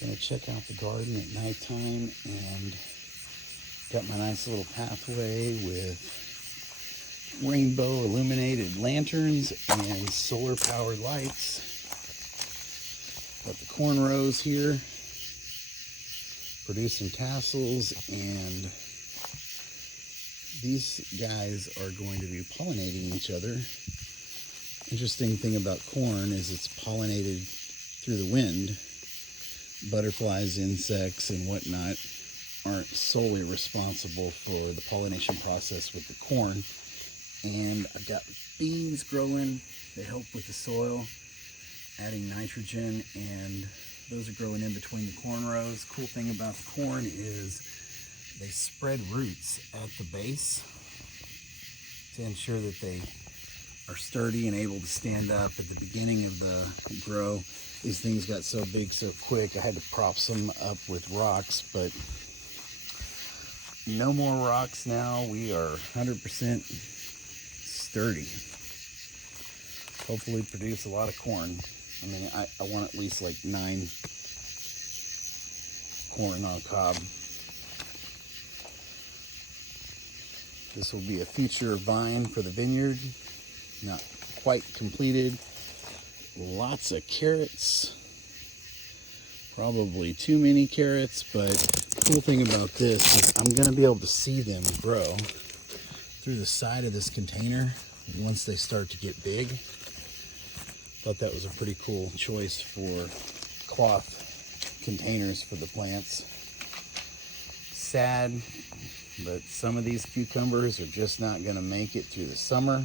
Gonna check out the garden at nighttime, and got my nice little pathway with rainbow illuminated lanterns and solar powered lights. Got the corn rows here producing tassels, and these guys are going to be pollinating each other. Interesting thing about corn is it's pollinated through the wind. Butterflies, insects, and whatnot aren't solely responsible for the pollination process with the corn. And I've got beans growing. They help with the soil, adding nitrogen, and those are growing in between the corn rows. Cool thing about the corn is they spread roots at the base to ensure that they are sturdy and able to stand up. At the beginning of the grow, these things got so big so quick I had to prop some up with rocks, but no more rocks now. We are 100% sturdy. Hopefully produce a lot of corn. I mean, I want at least like 9 corn on cob. This will be a future vine for the vineyard. Not quite completed. Lots of carrots. Probably too many carrots, but the cool thing about this is I'm going to be able to see them grow through the side of this container once they start to get big. Thought that was a pretty cool choice for cloth containers for the plants. Sad, but some of these cucumbers are just not going to make it through the summer.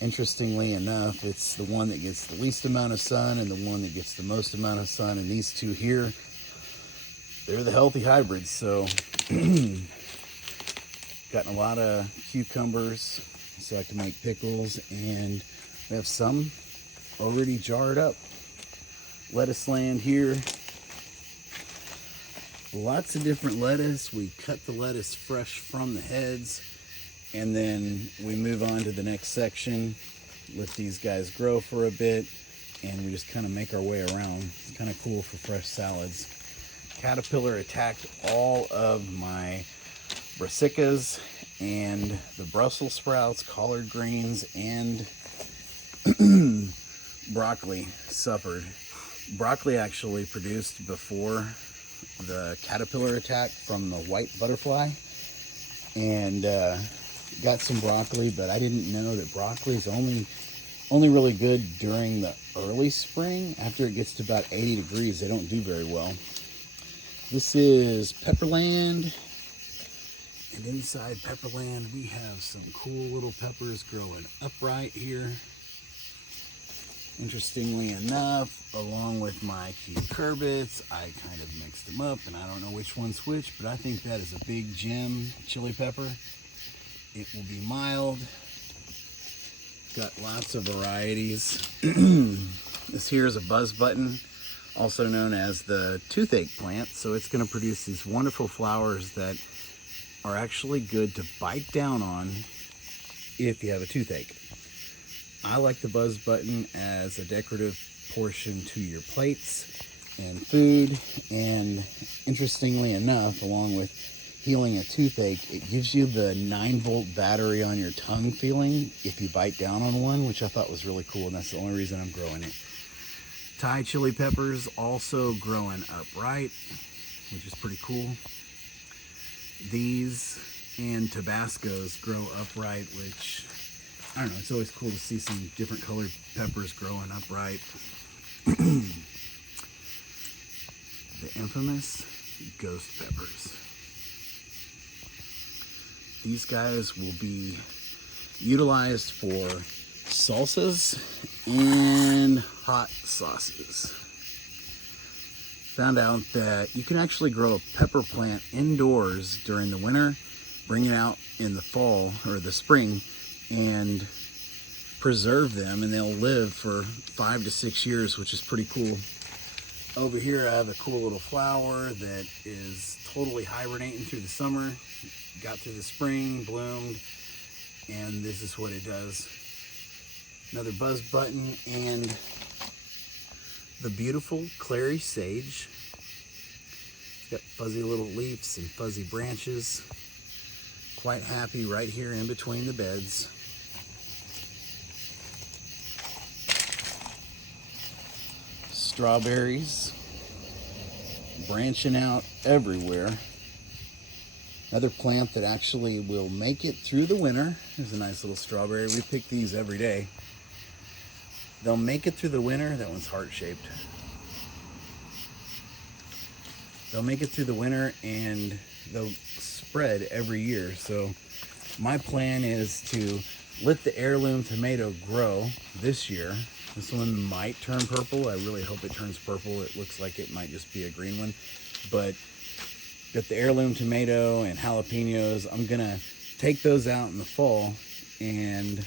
Interestingly enough, it's the one that gets the least amount of sun and the one that gets the most amount of sun, and these two here, they're the healthy hybrids. So gotten a lot of cucumbers so I can make pickles, and we have some already jarred up. Lettuce land here. Lots of different lettuce. We cut the lettuce fresh from the heads, and then we move on to the next section, let these guys grow for a bit, and we just kind of make our way around. It's kind of cool for fresh salads. Caterpillar attacked all of my brassicas, and the Brussels sprouts, collard greens, and broccoli suffered. Broccoli actually produced before the caterpillar attack from the white butterfly, and got some broccoli, but I didn't know that broccoli is only really good during the early spring. After it gets to about 80 degrees, they don't do very well. This is pepperland, and inside pepperland we have some cool little peppers growing upright here. Interestingly enough, along with my cucurbits, I kind of mixed them up, and I don't know which one's which, but I think that is a big gem chili pepper. It will be mild. Got lots of varieties. This here is a buzz button, also known as the toothache plant. So it's going to produce these wonderful flowers that are actually good to bite down on if you have a toothache. I like the buzz button as a decorative portion to your plates and food, and interestingly enough, along with healing a toothache, it gives you the 9-volt battery on your tongue feeling if you bite down on one, which I thought was really cool, and that's the only reason I'm growing it. Thai chili peppers also growing upright, which is pretty cool. These and Tabascos grow upright, which, I don't know, it's always cool to see some different colored peppers growing upright. The infamous ghost peppers. These guys will be utilized for salsas and hot sauces. Found out that you can actually grow a pepper plant indoors during the winter, bring it out in the fall or the spring, and preserve them, and they'll live for 5 to 6 years, which is pretty cool. Over here I have a cool little flower that is totally hibernating through the summer, got through the spring, bloomed, and this is what it does. Another buzz button, and the beautiful clary sage Got fuzzy little leaves and fuzzy branches. Quite happy right here in between the beds. Strawberries branching out everywhere. Another plant that actually will make it through the winter. There's a nice little strawberry. We pick these every day. They'll make it through the winter. That one's heart-shaped. They'll make it through the winter and they'll spread every year. So my plan is to let the heirloom tomato grow this year. This one might turn purple. I really hope it turns purple. It looks like it might just be a green one. But got the heirloom tomato and jalapenos. I'm gonna take those out in the fall and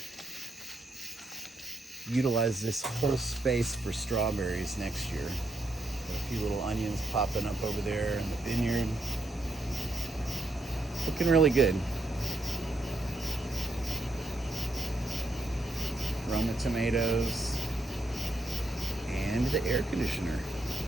utilize this whole space for strawberries next year. Got a few little onions popping up over there in the vineyard. Looking really good. Roma tomatoes and the air conditioner.